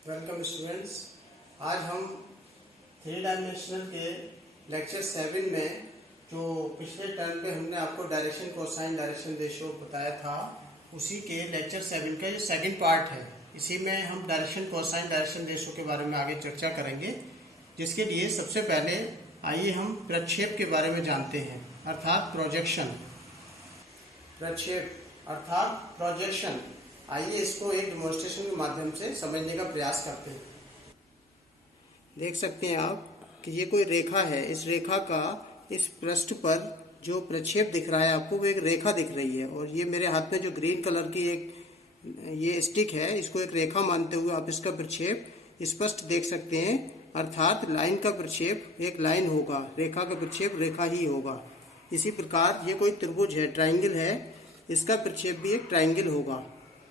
Welcome students. आज हम three dimensional के लेक्चर 7 में जो पिछले टर्म पे हमने आपको डायरेक्शन कोसाइन डायरेक्शन रेशियो बताया था, उसी के लेक्चर 7 का ये सेकंड पार्ट है। इसी में हम डायरेक्शन कोसाइन डायरेक्शन रेशियो के बारे में आगे चर्चा करेंगे, जिसके लिए सबसे पहले आइए हम प्रक्षेप के बारे में जानते हैं, अर्थात प्रोजेक्शन। प्रक्षेप अर्थात प्रोजेक्शन, आइए इसको एक डेमोन्स्ट्रेशन के माध्यम से समझने का प्रयास करते हैं। देख सकते हैं आप कि ये कोई रेखा है। इस रेखा का इस पृष्ठ पर जो प्रक्षेप दिख रहा है आपको, वो एक रेखा दिख रही है। और ये मेरे हाथ में जो ग्रीन कलर की एक ये स्टिक है, इसको एक रेखा मानते हुए आप इसका प्रक्षेप स्पष्ट देख सकते हैं। अर्थात लाइन का प्रक्षेप एक लाइन होगा, रेखा का प्रक्षेप रेखा ही होगा। इसी प्रकार ये कोई त्रिभुज है, ट्राइंगल है, इसका प्रक्षेप भी एक ट्राइंगल होगा।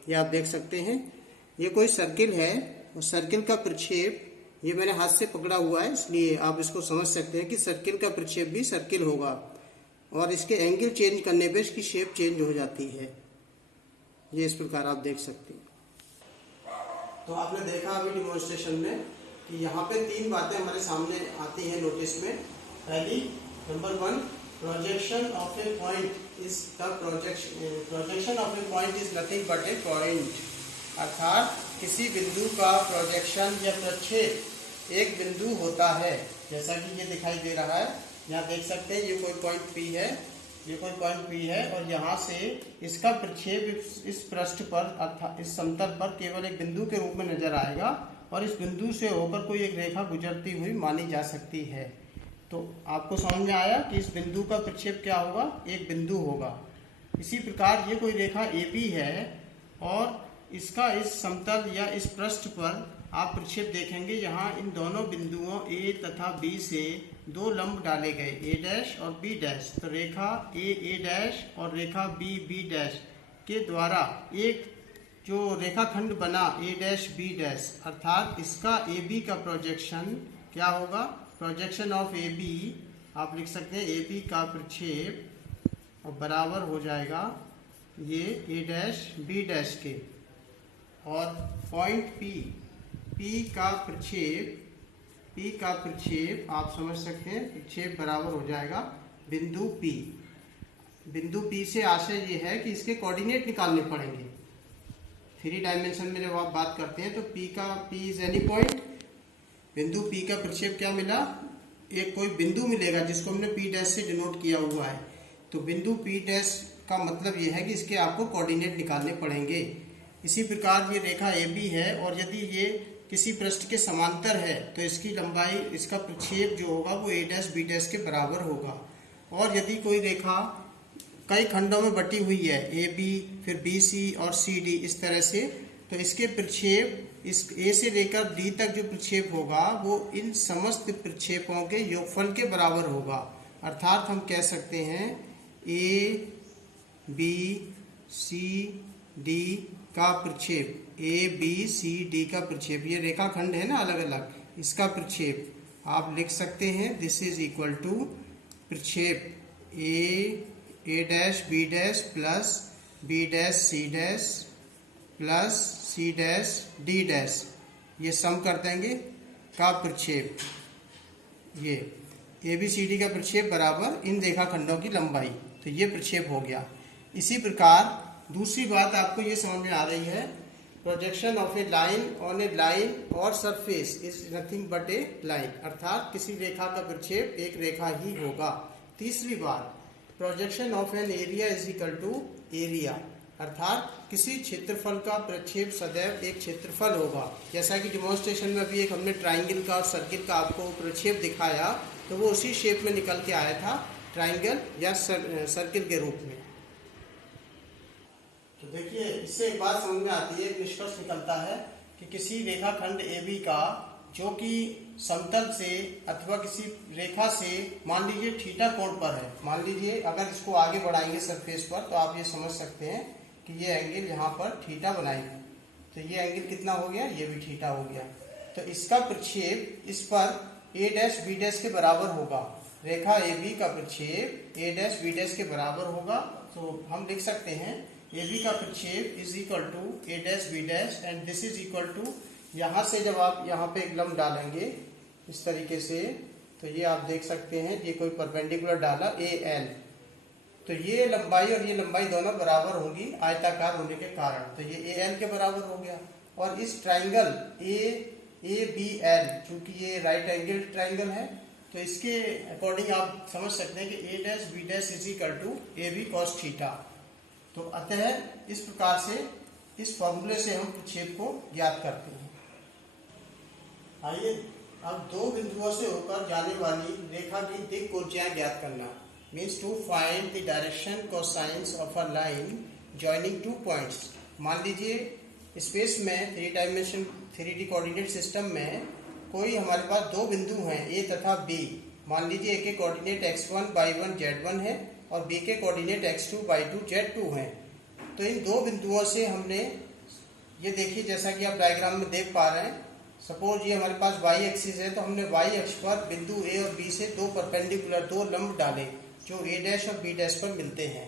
ये आप देख सकते हैं। ये कोई सर्किल है और सर्किल का प्रक्षेप, ये मैंने हाथ से पकड़ा हुआ है इसलिए आप इसको समझ सकते हैं कि सर्किल का प्रक्षेप भी सर्किल होगा। और इसके एंगल चेंज करने पे इसकी शेप चेंज हो जाती है। ये इस प्रकार आप देख सकते हैं। तो आपने देखा अभी डेमोन्स्ट्रेशन में कि यहाँ पे तीन बातें हमारे सामने आती हैं नोटिस में। पहली, number 1, projection of a point is the projection of a point is nothing but a point। अर्थात किसी बिंदु का प्रोजेक्शन या प्रक्षेप एक बिंदु होता है, जैसा कि ये दिखाई दे रहा है। यहाँ देख सकते हैं ये कोई पॉइंट P है, ये कोई पॉइंट P है और यहाँ से इसका प्रक्षेप इस पृष्ठ पर अर्थात इस समतल पर केवल एक बिंदु के रूप में नजर आएगा और इस बिंदु से होकर कोई एक रेखा गुजरती हुई मानी जा सकती है। तो आपको समझ में आया कि इस बिंदु का प्रक्षेप क्या होगा, एक बिंदु होगा। इसी प्रकार ये कोई रेखा AB है और इसका इस समतल या इस पृष्ठ पर आप प्रक्षेप देखेंगे। यहाँ इन दोनों बिंदुओं A तथा B से दो लंब डाले गए, A' और B'। तो रेखा A और रेखा B के द्वारा एक जो रेखाखंड बना A', B', अर्थात इसका AB का प्रोजेक्शन क्या होगा, प्रोजेक्शन ऑफ AB आप लिख सकते हैं AB का प्रक्षेप और बराबर हो जाएगा ये A' B' के। और पॉइंट P का प्रक्षेप आप समझ सकते हैं, प्रक्षेप बराबर हो जाएगा बिंदु P। बिंदु P से आशय ये है कि इसके कोऑर्डिनेट निकालने पड़ेंगे। थ्री डायमेंशन में जब आप बात करते हैं तो P इज एनी पॉइंट। बिंदु P का प्रक्षेप क्या मिला, एक कोई बिंदु मिलेगा जिसको हमने P' से डिनोट किया हुआ है। तो बिंदु P' का मतलब यह है कि इसके आपको कोऑर्डिनेट निकालने पड़ेंगे। इसी प्रकार ये रेखा AB है और यदि ये किसी पृष्ठ के समांतर है तो इसकी लंबाई, इसका प्रक्षेप जो होगा वो A' B' के बराबर होगा। और यदि कोई रेखा कई खंडों में बटी हुई है, AB फिर BC और CD इस तरह से, तो इसके प्रक्षेप इस A से लेकर D तक जो प्रक्षेप होगा वो इन समस्त प्रक्षेपों के योगफल के बराबर होगा। अर्थात हम कह सकते हैं A B C D का प्रक्षेप, A B C D का प्रक्षेप, ये रेखाखंड है ना अलग अलग, इसका प्रक्षेप आप लिख सकते हैं दिस इज इक्वल टू प्रक्षेप A' B' plus B' C' plus C' D', ये सम कर देंगे का प्रक्षेप, ये ABCD का प्रक्षेप बराबर इन रेखाखंडों की लंबाई। तो ये प्रक्षेप हो गया। इसी प्रकार दूसरी बात आपको ये समझ में आ रही है, projection of a line on a line और surface is nothing but a line. अर्थात किसी रेखा का प्रक्षेप एक रेखा ही होगा। तीसरी बात, projection of an area is equal to area. अर्थात किसी क्षेत्रफल का प्रक्षेप सदैव एक क्षेत्रफल होगा। जैसा कि डेमोन्स्ट्रेशन में अभी एक हमने ट्राइंगल का और सर्किल का आपको प्रक्षेप दिखाया, तो वो उसी शेप में निकल के आया था, ट्राइंगल या सर्किल के रूप में। तो देखिए, इससे एक बात समझ में आती है, एक निष्कर्ष निकलता है कि किसी रेखाखंड AB का जो कि समतल से अथवा किसी रेखा से मान लीजिए थीटा कोण पर है, मान लीजिए अगर इसको आगे बढ़ाएंगे सरफेस पर तो आप ये समझ सकते हैं कि ये एंगल यहाँ पर थीटा बनाएगी। तो ये एंगल कितना हो गया, ये भी थीटा हो गया। तो इसका प्रक्षेप इस पर A' B' के बराबर होगा। रेखा AB का प्रक्षेप A' B' के बराबर होगा। तो हम लिख सकते हैं AB का प्रक्षेप is equal to A' B' and this is equal to यहाँ से जब आप यहाँ पे एक लंब डालेंगे इस तरीके से, तो ये आप देख सकते हैं ये कोई परपेंडिकुलर डाला AL, तो ये लंबाई और ये लंबाई दोनों बराबर होंगी आयताकार होने के कारण, तो ये AL के बराबर हो गया। और इस ट्राइंगल ABL, चूंकि ये राइट एंगल ट्राइंगल है, तो इसके अकॉर्डिंग आप समझ सकते हैं कि A' B' is equal to AB cos theta. तो अतः इस प्रकार से इस फॉर्मूले से हम प्रक्षेप को ज्ञात करते हैं। आइए अब दो बिंदुओं से होकर जाने वाली रेखा की दिक् कोणीय ज्ञात करना, means to find the direction cosines of a line joining two points. मान लीजिए स्पेस में 3D कोऑर्डिनेट सिस्टम में कोई हमारे पास दो बिंदु हैं A तथा B। मान लीजिए A के कोऑर्डिनेट x1 y1 z1 है और B के कोऑर्डिनेट x2 y2 z2 हैं। तो इन दो बिंदुओं से हमने ये देखिए, जैसा कि आप डायग्राम में देख पा रहे हैं, सपोज ये हमारे पास y एक्सिस है, तो हमने y अक्ष पर बिंदु A और B से दो परपेंडिकुलर दो लंब डाले जो A' और B' पर मिलते हैं।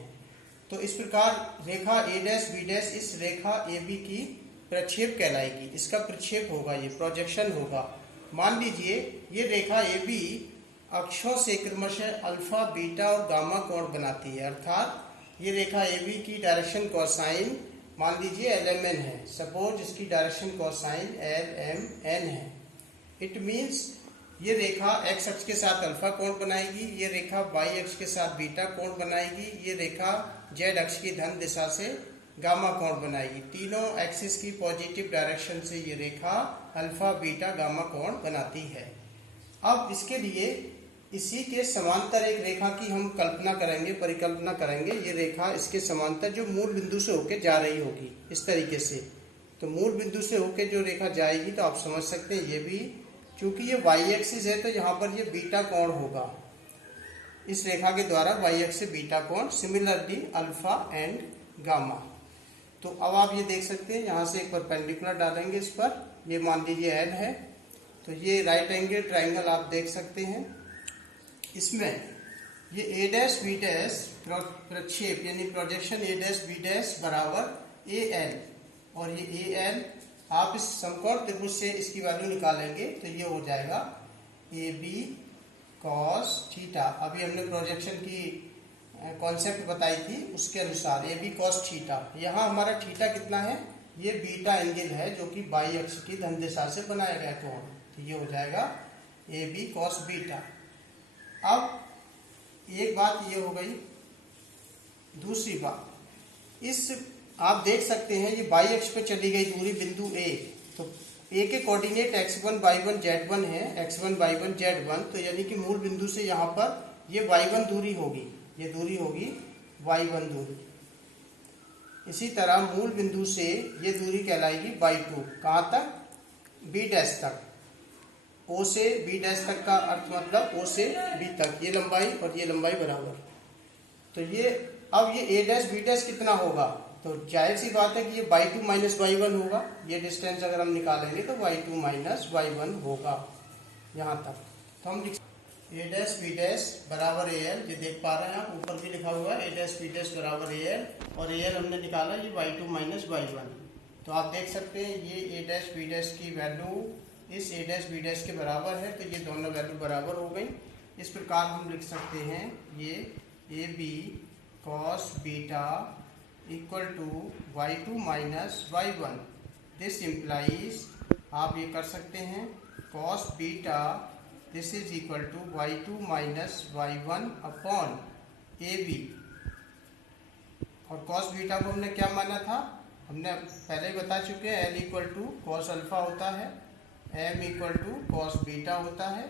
तो इस प्रकार रेखा A' B' इस रेखा AB की प्रक्षेप कहलाएगी। इसका प्रक्षेप होगा, ये प्रोजेक्शन होगा। मान लीजिए ये रेखा AB अक्षों से क्रमशः अल्फा, बीटा और गामा कोण बनाती है, अर्थात ये रेखा AB की डायरेक्शन कोसाइन मान लीजिए LMN है। सपोज इसकी डायरेक्शन कोसाइन LMN है। इट मीन्स ये रेखा x अक्ष के साथ अल्फा कोण बनाएगी, ये रेखा y अक्ष के साथ बीटा कोण बनाएगी, ये रेखा z अक्ष की धन दिशा से गामा कोण बनाएगी। तीनों एक्सिस की पॉजिटिव डायरेक्शन से ये रेखा अल्फा, बीटा, गामा कोण बनाती है। अब इसके लिए इसी के समांतर एक रेखा की हम कल्पना करेंगे, परिकल्पना करेंगे। ये रेखा इसके समांतर जो मूल बिंदु से होकर जा रही होगी इस तरीके से। तो मूल बिंदु से होकर जो रेखा जाएगी, तो आप समझ सकते हैं ये भी, चूंकि ये y एक्सिस है, तो यहाँ पर ये बीटा कोण होगा। इस रेखा के द्वारा y एक्सिस से बीटा कोण, सिमिलरली अल्फा एंड गामा। तो अब आप ये देख सकते हैं, यहाँ से एक परपेंडिकुलर डालेंगे इस पर, ये मान लीजिए L है। तो ये राइट एंगल ट्राइंगल आप देख सकते हैं। इसमें ये A' B' प्रक्षेप यानी प्रोजेक्शन A' B' बराबर AL, और ये AL आप इस समकोण त्रिभुज से इसकी वैल्यू निकालेंगे तो ये हो जाएगा AB cos थीटा। अभी हमने प्रोजेक्शन की कॉन्सेप्ट बताई थी, उसके अनुसार AB cos थीटा। यहाँ हमारा थीटा कितना है, ये बीटा एंगल है जो कि y अक्ष की धन दिशा से बनाया गया कोण, तो ये हो जाएगा AB cos बीटा। अब एक बात ये हो गई। दूसरी बात, इस आप देख सकते हैं ये y अक्ष पे चली गई दूरी बिंदु A, तो A के कोऑर्डिनेट x1 y1 z1 है, x1 y1 z1, तो यानी कि मूल बिंदु से यहाँ पर ये y1 दूरी होगी, ये दूरी होगी y1 दूरी। इसी तरह मूल बिंदु से ये दूरी कहलाएगी y2। कहाँ तक, B' तक। O से B' तक का अर्थ मतलब O से B तक, ये लंबाई और ये लंबाई बराबर। तो ये अब ये A' B' कितना होगा, तो जाहिर सी बात है कि ये y2 माइनस y1 होगा। ये डिस्टेंस अगर हम निकालेंगे तो y2 माइनस y1 होगा यहाँ तक। तो हम A' B' बराबर AL, ये देख पा रहे हैं आप, ऊपर भी लिखा हुआ है A' B' बराबर AL, और AL हमने निकाला ये y2 माइनस y1। तो आप देख सकते हैं ये A' B' की वैल्यू इस A' B' के बराबर है, तो ये दोनों वैल्यू बराबर हो गई। इस प्रकार हम लिख सकते हैं ये AB cos beta equal to y2 minus y1। This implies, आप ये कर सकते हैं cos beta this is equal to y2 minus y1 upon AB। और cos बीटा को हमने क्या माना था, हमने पहले ही बता चुके हैं, L equal to cos alpha होता है, M equal to cos beta होता है,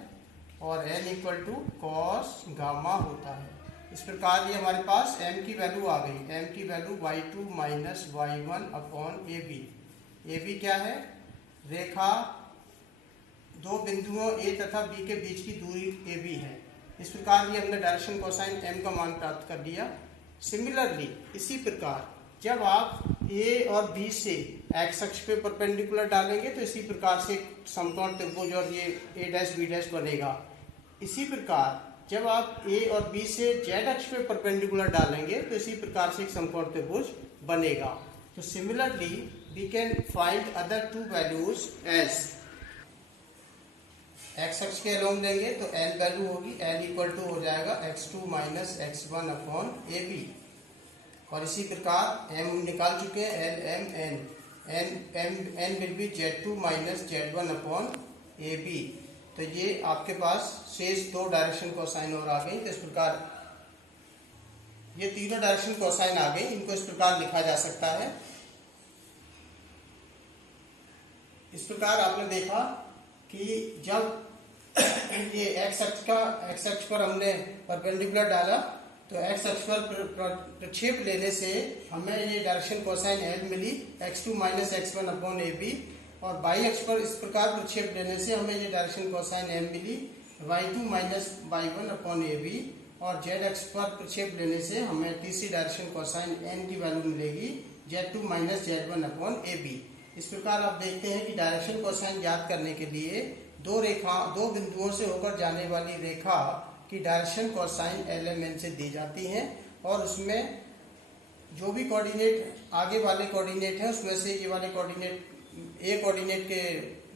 और N equal to cos gamma होता है। इस प्रकार ये हमारे पास m की वैल्यू आ गई। m की value y2 minus y1 upon AB। AB क्या है, रेखा दो बिंदुओं A तथा B के बीच की दूरी AB है। इस प्रकार ये हमने डायरेक्शन कोसाइन m का मान प्राप्त कर लिया। सिमिलरली इसी प्रकार जब आप A और B से x अक्ष पे परपेंडिकुलर डालेंगे तो इसी प्रकार से समकोण त्रिभुज और ये A' B' बनेगा। इसी प्रकार जब आप A और B से z अक्ष पे परपेंडिकुलर डालेंगे तो इसी प्रकार से एक समकोण त्रिभुज बनेगा। तो similarly we can find other two values as x अक्ष के अलोंग लेंगे तो n वैल्यू होगी, n इक्वल टू हो जाएगा x2 minus x1 upon A B. और इसी प्रकार m निकाल चुके हैं, l m n will be z2 minus z1 upon A B. तो ये आपके पास शेष दो डायरेक्शन कोसाइन और आ गई। तो इस प्रकार ये तीनों डायरेक्शन कोसाइन आ गई, इनको इस प्रकार लिखा जा सकता है। इस प्रकार आपने देखा कि जब ये x अक्ष पर हमने परपेंडिकुलर डाला तो x अक्ष पर प्रक्षेप लेने से हमें ये डायरेक्शन कोसाइन l मिली, x2 minus x1 upon A B. और y अक्ष पर इस प्रकार प्रक्षेप लेने से हमें ये डायरेक्शन कोसाइन m मिली, y2 minus y1 upon A B. और z अक्ष पर प्रक्षेप लेने से हमें तीसरी डायरेक्शन कोसाइन n की वैल्यू मिलेगी, z2 minus z1 upon A B. इस प्रकार आप देखते हैं कि डायरेक्शन कोसाइन ज्ञात करने के लिए दो बिंदुओं से होकर जाने वाली रेखा की डायरेक्शन कोसाइन lmn से दी जाती है, और उसमें जो भी कोऑर्डिनेट आगे वाले कोऑर्डिनेट हैं उसमें से ये वाले कोऑर्डिनेट ए कोऑर्डिनेट के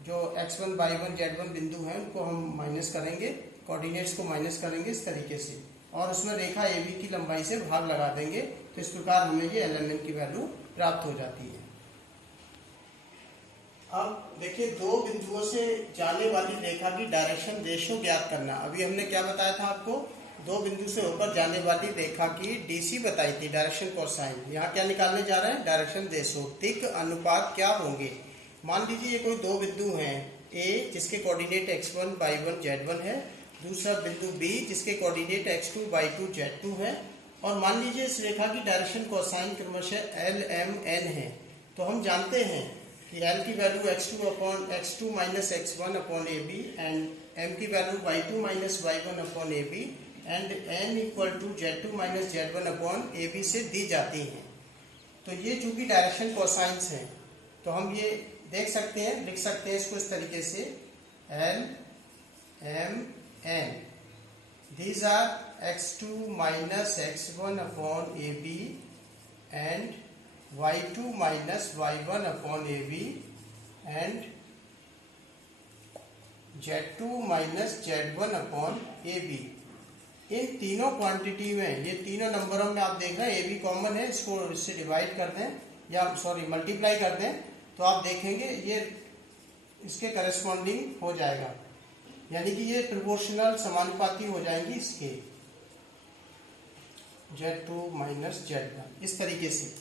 जो x1 y1 z1 बिंदु हैं उनको हम माइनस करेंगे, कोऑर्डिनेट्स को माइनस करेंगे इस तरीके से, और उसमें रेखा AB की लंबाई से भाग लगा देंगे। तो इस प्रकार हमें ये lmn की वैल्यू प्राप्त हो जाती है। अब देखिए, दो बिंदुओं से जाने वाली रेखा की डायरेक्शन रेशो ज्ञात करना। अभी हमने क्या बताया था आपको, दो बिंदु से होकर जाने वाली रेखा की डीसी बताई थी, डायरेक्शन कोसाइन। यहाँ क्या निकालने जा रहे हैं, डायरेक्शन रेशो। तिक अनुपात क्या होंगे। मान लीजिए ये कोई दो बिंदु हैं, ए जिसके कोऑर्डिनेट x1 y1 z1 है, दूसरा बिंदु बी जिसके कोऑर्डिनेट x2 y2 z2 है, और मान लीजिए इस रेखा की डायरेक्शन कोसाइन क्रमशः l m n है। तो हम जानते हैं कि l की value x2 minus x1 upon A B, and m की value y2 minus y1 upon A B, and n equal to z2 minus z1 upon A B से दी जाती हैं। तो ये चूंकि डायरेक्शन कोसाइंस हैं तो हम ये देख सकते हैं, लिख सकते हैं इसको इस तरीके से, l m n these are x2 minus x1 upon ab and y2 minus y1 upon ab and z2 minus z1 upon ab। इन तीनों क्वांटिटी में, ये तीनों नंबरों में आप देख रहे हैं ab कॉमन है, इसको इससे डिवाइड कर दें या मल्टीप्लाई कर दें तो आप देखेंगे ये इसके करस्पॉन्डिंग हो जाएगा, यानी कि ये प्रोपोर्शनल समानुपाती हो जाएंगी इसके, z2 माइनस z1। इस तरीके से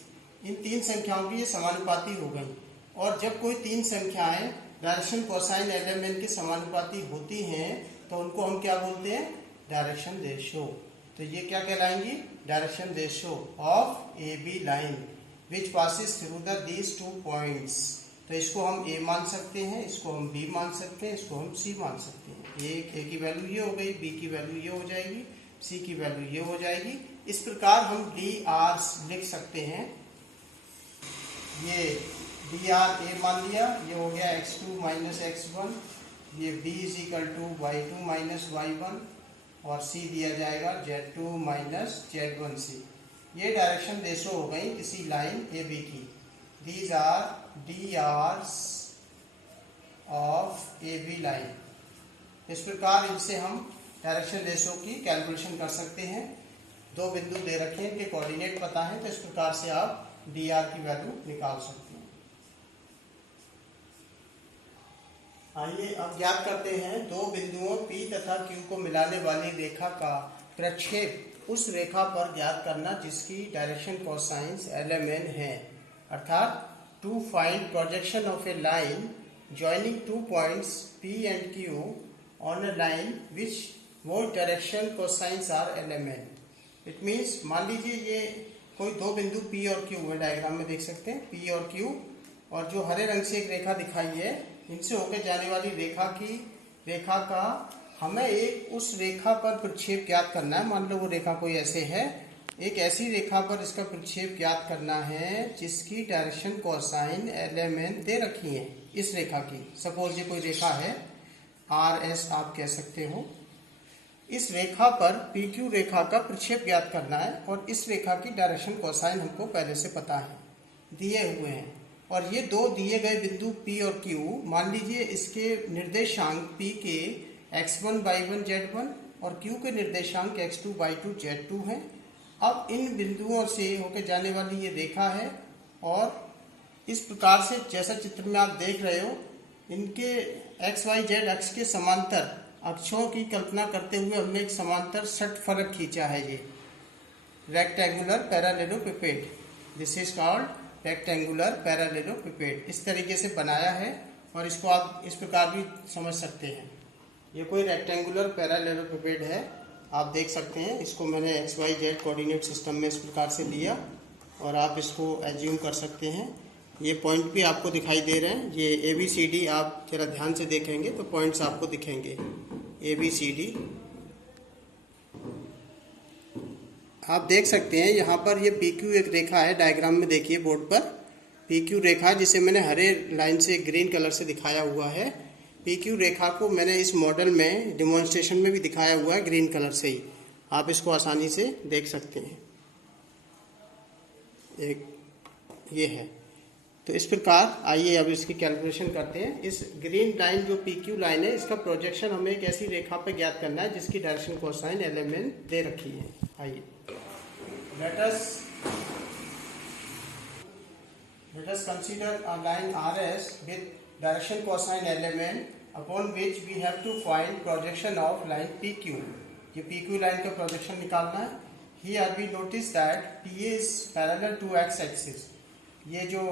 इन तीन संख्याओं की ये समानुपाती हो गई। और जब कोई तीन संख्याएं डायरेक्शन कोसाइन lmn के समानुपाती होती हैं तो उनको हम क्या बोलते हैं, डायरेक्शन रेशो। तो ये क्या कहलाएंगी, direction ratio of A B line which passes through the these two points. तो इसको हम ए मान सकते हैं, इसको हम बी मान सकते हैं, इसको हम सी मान सकते हैं। ए की वैल्यू ये हो गई, बी की वैल्यू ये हो जाएगी, सी की वैल्यू ये हो जाएगी। इस प्रकार हम डी आर लिख सकते हैं। ये डी आर ए मान लिया, ये हो गया x2 माइनस x1, ये b is equal to y2 minus y1, और c दिया जाएगा z2 माइनस z1 से। ये डायरेक्शन रेशो हो गई किसी लाइन ए बी की। These are D Rs of A B line. इस प्रकार इनसे हम डायरेक्शन रेशो की कैलकुलेशन कर सकते हैं। दो बिंदु दे रखे हैं, इनके कोऑर्डिनेट पता है, तो इस प्रकार से आप डी आर की वैल्यू निकाल सकते हैं। आइए अब ज्ञात करते हैं दो बिंदुओं P तथा Q को मिलाने वाली रेखा का प्रक्षेप उस रेखा पर ज्ञात करना जिसकी डायरेक्शन कोसाइंस lmn है। अर्थात to find projection of a line joining two points P and Q on a line which whose direction cosines are lmn। It means मान लीजिए ये कोई दो बिंदु P और Q है, डायग्राम में देख सकते हैं P और Q, और जो हरे रंग से एक रेखा दिखाई है, इनसे होकर जाने वाली रेखा का हमें एक उस रेखा पर प्रक्षेप ज्ञात करना है। मान लो वो रेखा कोई ऐसे है, एक ऐसी रेखा पर इसका प्रक्षेप ज्ञात करना है जिसकी डायरेक्शन कोसाइन lmn दे रखी है। इस रेखा की, सपोज ये कोई रेखा है RS आप कह सकते हो, इस रेखा पर PQ रेखा का प्रक्षेप ज्ञात करना है, और इस रेखा की डायरेक्शन कोसाइन हमको पहले से पता है, दिए हुए हैं। और ये दो दिए गए बिंदु P और Q, मान लीजिए इसके निर्देशांक P के x1 y1 z1 और Q के निर्देशांक x2 y2 z2 हैं। अब इन बिंदुओं से होकर जाने वाली ये रेखा है और इस प्रकार से जैसा चित्र में आप देख रहे हो, इनके x y z अक्ष के समांतर अक्षों की कल्पना करते हुए हमने एक समांतर षटफलक खींचा है। ये rectangular parallelepiped, this is called rectangular parallelepiped, इस तरीके से बनाया है और इसको आप इस प्रकार भी समझ सकते हैं। ये कोई रेक्टेंगुलर पैरेललोपिपेड है, आप देख सकते हैं। इसको मैंने X Y Z coordinate system में इस प्रकार से लिया और आप इसको एज्यूम कर सकते हैं। ये पॉइंट भी आपको दिखाई दे रहे हैं। ये ए बी सी डी आप जरा ध्यान से देखेंगे तो पॉइंट्स आपको दिखेंगे, ए बी सी डी आप देख सकते हैं। यहाँ पर ये पी क्यू एक रेखा है, डायग्राम में देखिए बोर्ड पर पी क्यू रेखा, जिसे मैंने हरे लाइन से ग्रीन कलर से दिखाया हुआ है। पी क्यू रेखा को मैंने इस मॉडल में डिमॉन्स्ट्रेशन में भी दिखाया हुआ है ग्रीन कलर से ही, आप इसको आसानी से देख सकते हैं। एक ये है, तो इस प्रकार आइए अब इसकी कैलकुलेशन करते हैं। इस ग्रीन लाइन जो पी क्यू लाइन है, इसका प्रोजेक्शन हमें एक ऐसी रेखा पर ज्ञात करना है जिसकी डायरेक्शन कोसाइन एलिमेंट दे रखी है। आइए let us consider a line RS with direction cosine element upon which we have to find projection of line PQ। ये PQ line का प्रोजेक्शन निकालना है। Here we notice that PA is parallel to x axis। ये जो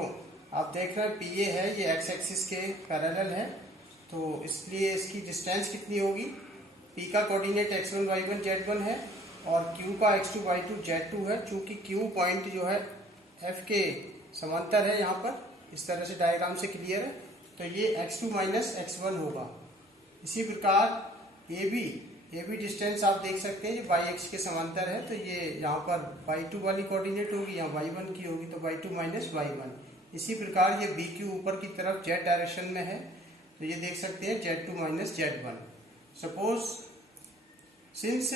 आप देख रहे हैं PA है, ये x axis के पैरेलल है, तो इसलिए इसकी डिस्टेंस कितनी होगी? P का कोऑर्डिनेट x1 y1 z1 है और Q का x2 y2 z2 है। चूंकि Q पॉइंट जो है F के समांतर है, यहाँ पर इस तरह से डायग्राम से क्लियर है, तो ये x2 माइनस x1 होगा। इसी प्रकार AB डिस्टेंस आप देख सकते हैं, ये y के समांतर है, तो ये यहाँ पर y2 वाली कोऑर्डिनेट होगी, यहाँ y1 की होगी, तो y2 माइनस y1। इसी प्रकार ये BQ ऊपर की तरफ z डायरेक्शन में है, तो ये देख सकते हैं z2 minus z1। Suppose since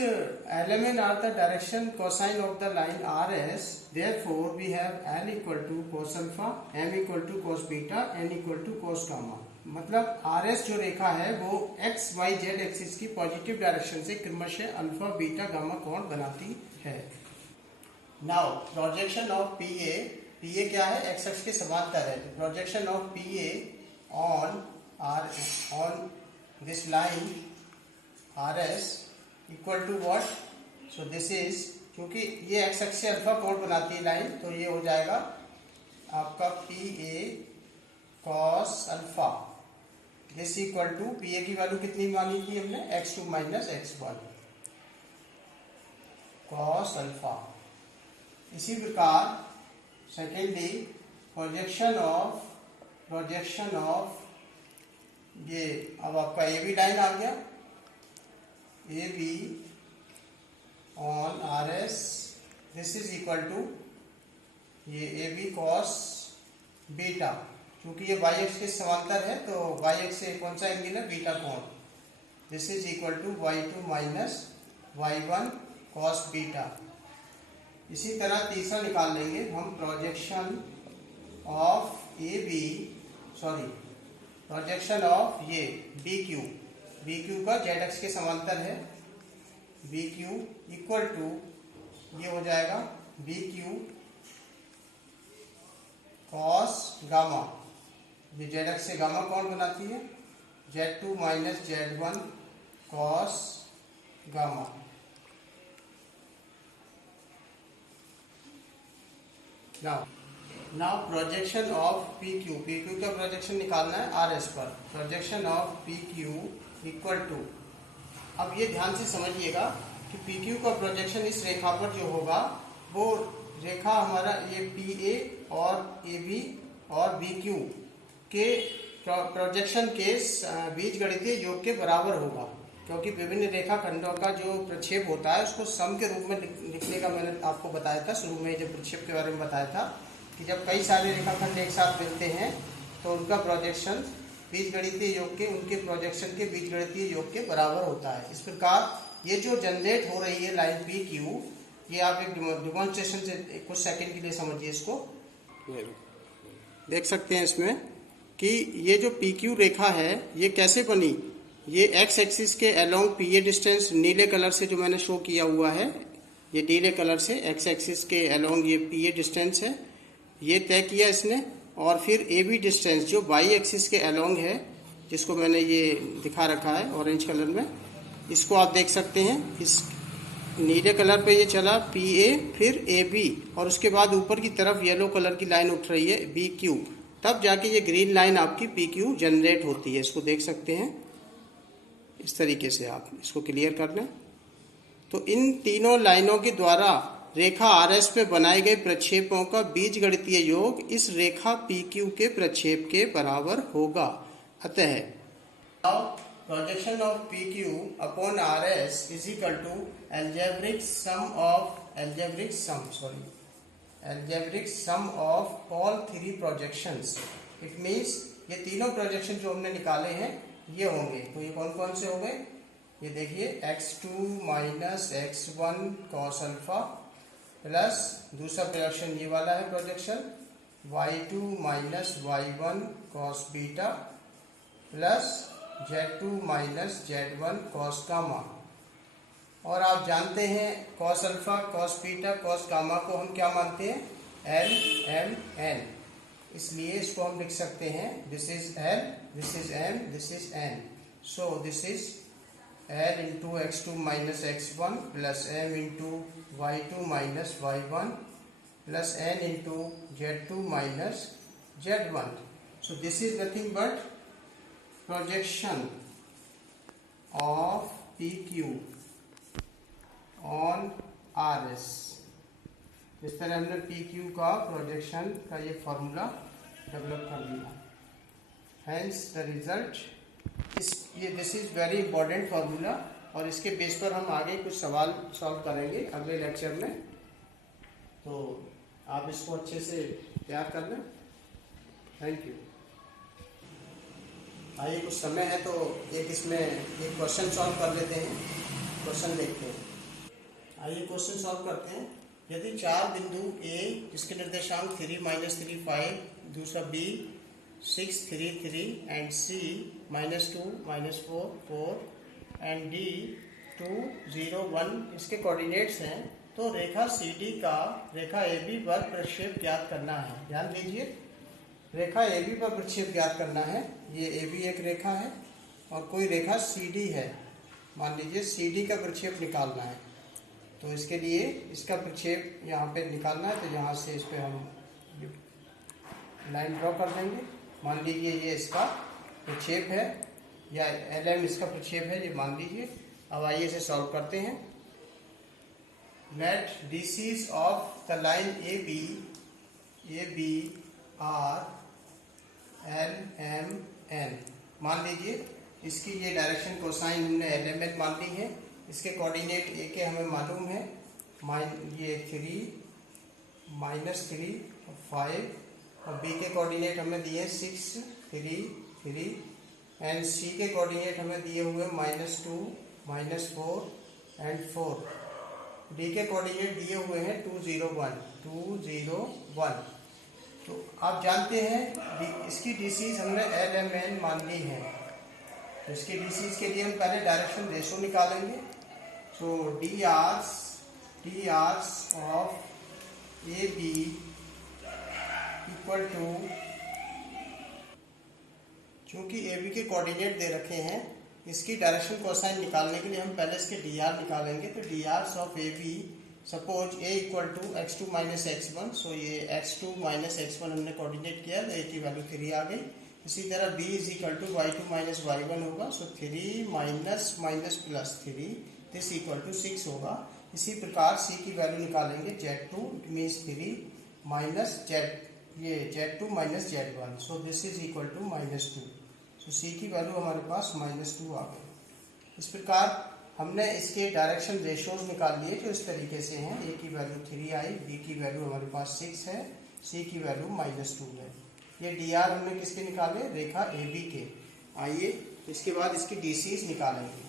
element are the direction cosine of the line RS, therefore we have L equal to cos alpha, M equal to cos beta, N equal to cos gamma। मतलब RS जो रेखा है वो x y z axis की positive direction से क्रमशः alpha beta gamma कोण बनाती है। नाउ प्रोजेक्शन ऑफ PA क्या है? x अक्ष के समांतर है। Projection of PA on this line RS equal to what? So this is, क्योंकि ये एक्स अक्ष से अल्फा कोण बनाती है लाइन, तो ये हो जाएगा आपका PA cos alpha. This equal to PA की वैल्यू कितनी मानी थी हमने? x2 minus x1 cos alpha. इसी प्रकार सेकेंडली प्रोजेक्शन ऑफ ये अब आपका AB लाइन आ गया, AB on RS, this is equal to ये AB cos बीटा, क्योंकि ये y एक्स के समांतर है तो y एक्स से कौन सा एंगल है? बीटा कोण। This is equal to y2 minus y1 cos beta. इसी तरह तीसरा निकाल लेंगे हम, प्रोजेक्शन ऑफ ये BQ का z एक्स के समांतर है, BQ इक्वल टू ये हो जाएगा BQ cos गामा। ये z एक्स से गामा कौन बनाती है? z2 minus z1 cos gamma. Now projection of PQ का प्रोजेक्शन निकालना है RS पर। Projection of PQ equal to, अब ये ध्यान से समझिएगा कि PQ का प्रोजेक्शन इस रेखा पर जो होगा वो रेखा हमारा ये PA और AB और BQ के प्रोजेक्शन के बीजगणितीय योग के बराबर होगा, क्योंकि विभिन्न रेखा खंडों का जो प्रक्षेप होता है उसको सम के रूप में लिखने का मैंने आपको बताया था शुरू में, जब प्रक्षेप के बारे में बताया था कि जब कई सारे रेखाखंड एक साथ मिलते हैं तो उनका प्रोजेक्शन बीजगणितीय योग के उनके प्रोजेक्शन के बीजगणितीय योग के बराबर होता है। इस प्रकार ये जो जनरेट हो रही है लाइन PQ, ये आप एक डिमॉन्स्ट्रेशन से कुछ सेकंड के लिए समझिए इसको। देख सकते हैं इसमें कि ये जो पी क्यू रेखा है ये कैसे बनी। ये एक्स एक्सिस के अलोंग पी ए डिस्टेंस नीले कलर से जो मैंने शो किया हुआ है, ये नीले कलर से एक्स एक्सिस के अलोंग ये पी ए डिस्टेंस है, ये तय किया इसने। और फिर ए बी डिस्टेंस जो वाई एक्सिस के अलोंग है, जिसको मैंने ये दिखा रखा है ऑरेंज कलर में, इसको आप देख सकते हैं। इस नीले कलर पे ये चला पी ए, फिर ए बी, और उसके बाद ऊपर की तरफ येलो कलर की लाइन उठ रही है बी क्यू, तब जाके ये ग्रीन लाइन आपकी पी क्यू जनरेट होती है। इसको देख सकते हैं इस तरीके से, आप इसको क्लियर कर लें। तो इन तीनों लाइनों के द्वारा रेखा आर एस पे बनाए गए प्रक्षेपों का बीजगणितीय योग इस रेखा पी क्यू के प्रक्षेप के बराबर होगा। अतः projection of PQ upon RS is equal to algebraic sum of all three projections. It means ये तीनों प्रोजेक्शन जो हमने निकाले हैं ये होंगे। तो ये कौन कौन से हो गए, ये देखिए x2 minus x1 cos alpha plus दूसरा प्रोजेक्शन ये वाला है projection y2 minus y1 cos beta plus Z2 minus Z1 cos gamma. और आप जानते हैं cos alpha cos beta cos gamma को हम क्या मानते हैं, L M N, इसलिए इसको हम लिख सकते हैं this is L, this is M, this is N। So this is L into x2 minus x1 plus M into y2 minus y1 plus N into Z2 minus Z1। So this is nothing but projection of PQ on RS। इस तरह हमने PQ का projection का ये formula develop कर दिया। Hence the result is ये this is very important formula, और इसके बेस पर हम आगे कुछ सवाल सॉल्व करेंगे अगले लेक्चर में। तो आप इसको अच्छे से तैयार कर लें। Thank you. आइए कुछ समय है तो एक इसमें एक क्वेश्चन सॉल्व कर लेते हैं। क्वेश्चन देखते हैं। आइए क्वेश्चन सॉल्व करते हैं। यदि चार बिंदु ए जिसके निर्देशांक 3 माइनस 3 5, दूसरा B 6 3 3 and C -2 -4 4 and D 2 0 1 इसके कोऑर्डिनेट्स हैं, तो रेखा सी डी का रेखा ए बी पर प्रक्षेप ज्ञात करना है। ध्यान दीजिए, रेखा ए बी पर प्रक्षेप ज्ञात करना है। ये ए बी एक रेखा है और कोई रेखा सी डी है। मान लीजिए सी डी का प्रक्षेप निकालना है, तो इसके लिए इसका प्रक्षेप यहाँ पे निकालना है। तो यहाँ से इस पर हम लाइन ड्रॉ कर देंगे। मान लीजिए ये इसका प्रक्षेप है, या एल एम इसका प्रक्षेप है, ये मान लीजिए। अब आइए इसे सॉल्व करते हैं। Let DCs of the line A B are L M N. मान लीजिए इसकी ये डायरेक्शन कोसाइन हमने एल एम एन मान ली है। इसके कोऑर्डिनेट ए के हमें मालूम है, ये 3 -3 5, और बी के कोऑर्डिनेट हमें दिए 6 3 3, एंड सी के कोऑर्डिनेट हमें दिए हुए -2 -4 एंड 4। डी के कोऑर्डिनेट दिए हुए हैं 2 0 1 2 0 1। तो आप जानते हैं इसकी डीसीज हमने एल एम एन मान ली है। तो इसके डीसीज के लिए हम पहले डायरेक्शन रेशो निकालेंगे। So D Rs of A B equal to, चूंकि ए बी के कोऑर्डिनेट दे रखे हैं, इसकी डायरेक्शन कोसाइन निकालने के लिए हम पहले इसके डी आर निकालेंगे। तो D Rs of A B, suppose a equal to x2 minus x1, so ये x2 माइनस x1 हमने कोऑर्डिनेट किया तो a की वैल्यू 3 आ गई। इसी तरह b is equal to y2 minus y1 होगा, so 3 minus minus plus 3 this equal to 6 होगा। इसी प्रकार c की वैल्यू निकालेंगे z2 मीन्स 3 माइनस ये z2 minus z1, so this is equal to -2। So c की वैल्यू हमारे पास -2 आ गई। इस प्रकार हमने इसके डायरेक्शन रेशियोज निकाल लिए जो इस तरीके से हैं। ए की वैल्यू 3 आई, बी की वैल्यू हमारे पास 6 है, सी की वैल्यू -2 है। ये डी आर हमने किसके निकाले, रेखा ए बी के। आइए इसके बाद इसकी डीसीज निकालेंगे।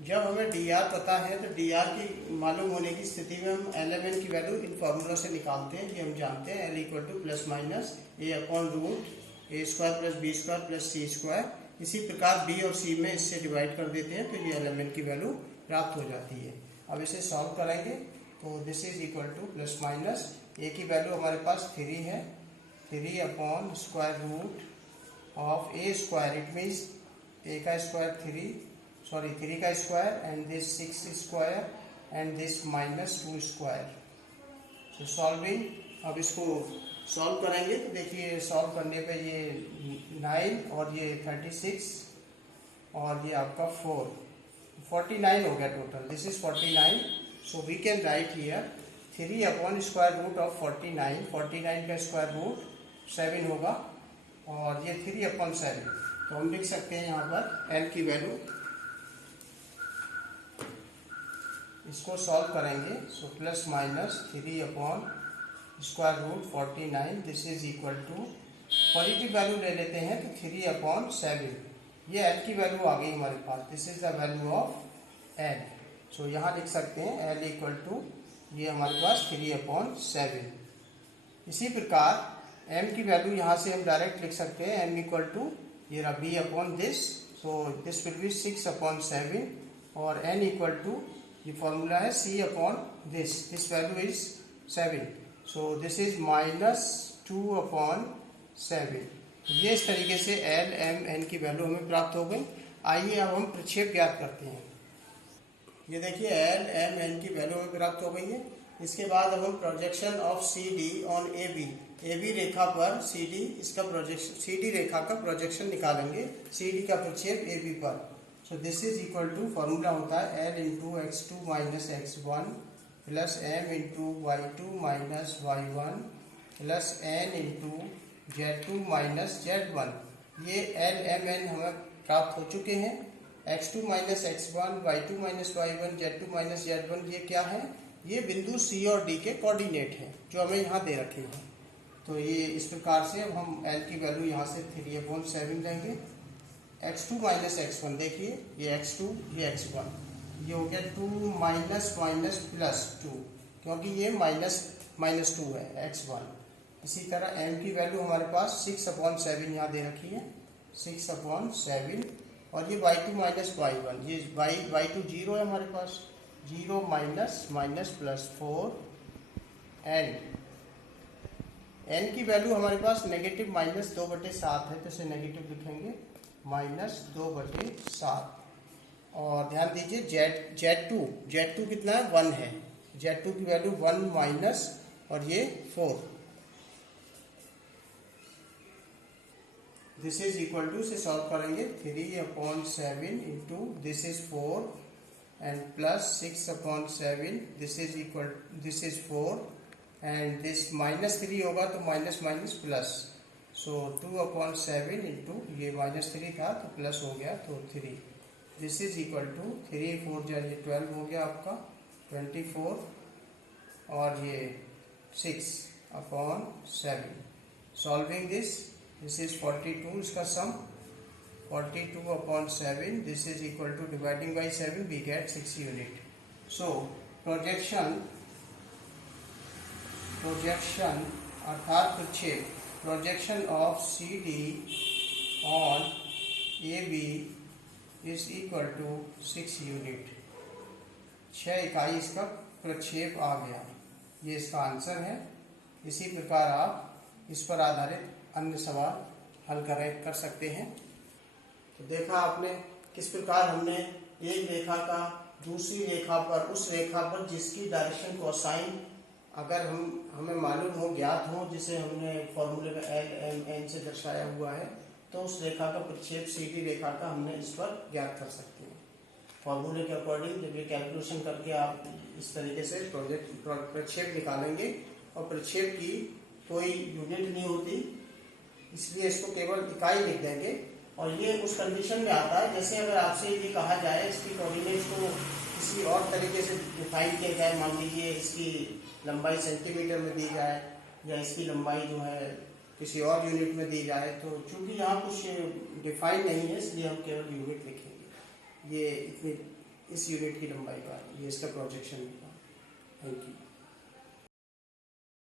जब हमें डी आर पता है तो डी आर की मालूम होने की स्थिति में हम एल एम एन की वैल्यू इन फॉर्मूला से निकालते हैं। ये हम जानते हैं, L equal to plus minus A upon root A square plus B square plus C square. इसी प्रकार बी और सी में इससे डिवाइड कर देते हैं तो ये एल एम एन की वैल्यू प्राप्त हो जाती है। अब इसे सॉल्व करेंगे तो this is equal to plus minus A की वैल्यू हमारे पास 3 है, 3 upon square root of A square, it means A का स्क्वायर 3 का square and this 6 square and this minus 2 square. So solving, अब इसको सॉल्व करेंगे तो देखिए सॉल्व करने पे ये 9 और ये 36 और ये आपका 49 हो गया total. This is 49। So we can write here 3 upon square root of 49 का स्क्वायर रूट 7 होगा और ये 3 अपॉन 7। तो हम लिख सकते हैं यहाँ पर एल की वैल्यू, इसको सॉल्व करेंगे। So plus minus 3 upon square root 49, this is equal to positive value ले लेते हैं तो 3 अपॉन 7। ये एल की वैल्यू आ गई हमारे पास, this is the value of L. So यहाँ लिख सकते हैं एल इक्वल टू ये हमारे पास 3 अपॉन 7। इसी प्रकार एम की वैल्यू यहाँ से हम डायरेक्ट लिख सकते हैं, एम इक्वल टू ये रहा B upon this, so this will be 6 upon 7 और एन इक्वल टू ये फॉर्मूला है C upon this value is 7, so this is minus 2 upon 7। ये इस तरीके से एल एम एन की वैल्यू हमें प्राप्त हो गई। आइए अब हम प्रक्षेप ज्ञात करते हैं। ये देखिए एल एम एन की वैल्यू हमें प्राप्त हो गई है। इसके बाद अब हम projection of C D on A B रेखा पर सी डी, इसका प्रोजेक्शन, सी डी रेखा का प्रोजेक्शन निकालेंगे सी डी का प्रक्षेप ए बी पर। So this is equal to, formula होता है L into x2 minus x1 plus M into y2 minus y1 plus N into z2 minus z1। ये L M N हमें प्राप्त हो चुके हैं। x2 minus x1, y2 minus y1, z2 minus z1 ये क्या है? ये बिंदु C और D के कोऑर्डिनेट हैं जो हमें यहाँ दे रखे हैं। तो ये इस प्रकार से अब हम L की वैल्यू यहाँ से 3/7 लेंगे। x2 माइनस x1, देखिए ये x2 ये x1, ये हो गया 2 माइनस माइनस प्लस 2, क्योंकि ये माइनस 2 है x1। इसी तरह m की वैल्यू हमारे पास 6/7 यहाँ दे रखी है, 6/7 और ये y2 माइनस y1, ये y2 0 है हमारे पास, 0 minus minus plus 4 and n की वैल्यू हमारे पास नेगेटिव माइनस 2/7 है, तो इसे नेगेटिव लिखेंगे माइनस 2/7। और ध्यान दीजिए Z2 कितना है? 1 है। Z2 की वैल्यू 1 माइनस और ये 4। दिस इज इक्वल टू से सॉल्व करेंगे 3/7 into this is 4 and plus 6/7, this is 4 and this minus 3 होगा तो माइनस माइनस प्लस, सो 2/7 इंटू ये -3 था तो प्लस हो गया तो 3। दिस इज इक्वल टू 3 4 ये 12 हो गया आपका 24 और ये 6/7। सॉल्विंग दिस इज 42, इसका sum 42/7, this is equal to dividing by 7 we get 6 unit. So projection अर्थात प्रक्षेप, projection of C D on A B is equal to 6 unit. 6 इकाई इसका प्रक्षेप आ गया, ये इसका आंसर है। इसी प्रकार आप इस पर आधारित अन्य सवाल हल कर सकते हैं। तो देखा आपने किस प्रकार हमने एक रेखा का दूसरी रेखा पर, उस रेखा पर जिसकी डायरेक्शन को असाइन अगर हमें मालूम हो, ज्ञात हो, जिसे हमने फॉर्मूले में एल एम एन से दर्शाया हुआ है, तो उस रेखा का प्रक्षेप सीधी रेखा का हमने इस पर ज्ञात कर सकते हैं। फॉर्मूले के अकॉर्डिंग जब ये कैलकुलेशन करके आप इस तरीके से प्रक्षेप निकालेंगे, और प्रक्षेप की कोई यूनिट नहीं होती इसलिए इसको केवल इकाई लिख देंगे। और ये उस कंडीशन में आता है जैसे अगर आपसे ये कहा जाए इसकी कोऑर्डिनेट्स को किसी और तरीके से डिफाइन किया जाए, मान लीजिए इसकी लंबाई सेंटीमीटर में दी जाए या इसकी लंबाई जो है किसी और यूनिट में दी जाए, तो चूंकि यहाँ कुछ डिफाइन नहीं है इसलिए हम केवल यूनिट लिखेंगे। ये इस यूनिट की लंबाई का, ये इसका प्रोजेक्शन होगा। Thank you.